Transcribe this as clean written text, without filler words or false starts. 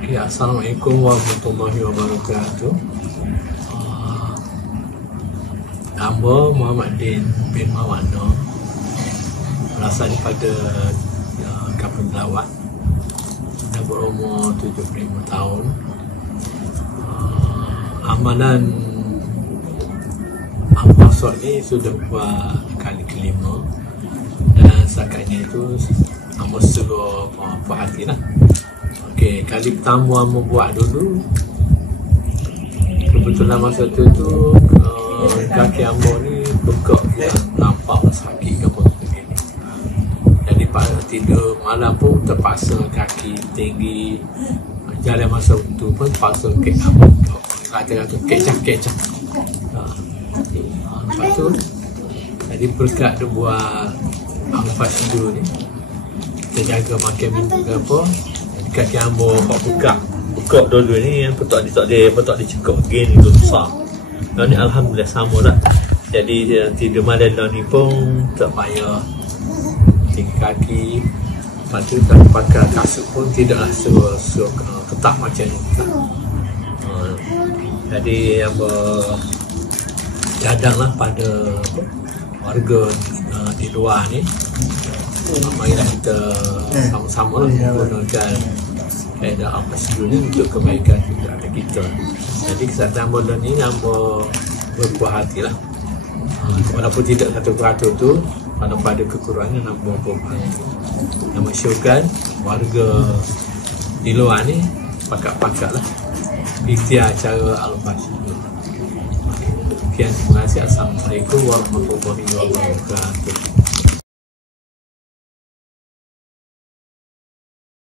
Ya, Assalamualaikum warahmatullahi wabarakatuh. Nama Muhammad Din bin Muhammad Noor, berasal daripada Kampung Lawat, dah berumur 75 tahun. Amalan Al-Qasad ni sudah buat kali kelima, dan sakatnya itu suruh puas hati lah. Okey, kali pertama Amo buat dulu, kebetulan masa tu kaki Amo ni bekak, nampak sakit ke apa begini. Jadi pada tidur malam pun terpaksa kaki tinggi, jalan masa itu pun terpaksa kek Amo kata-kata kecak. Lepas tu jadi berkat dia buat Al-Fasdu ni, kita jaga makan minggu ke apa, kaki Amo buka dulu ni yang tak dicekok gini tu besar. Dan ni alhamdulillah sama lah. Jadi tidur malam ni pun tak payah tinggi kaki. Lepas tu tak pakai kasut pun tidak rasa tetap macam ni. Jadi Amo cadanglah pada warga di luar ni, marilah kita sama-sama menggunakan kaedah Al-Fasdu ni untuk kebaikan kita. Jadi kesatuan bola ni Amo berpuas hati lah. Walaupun tidak 100% tu, walaupun ada kekurangan, Amo berpuas hati. Amo syurkan warga di luar ni pakat-pakat lah ikhtiar cara Al-Fasdu. Sekian, terima kasih. Assalamualaikum warahmatullahi wabarakatuh.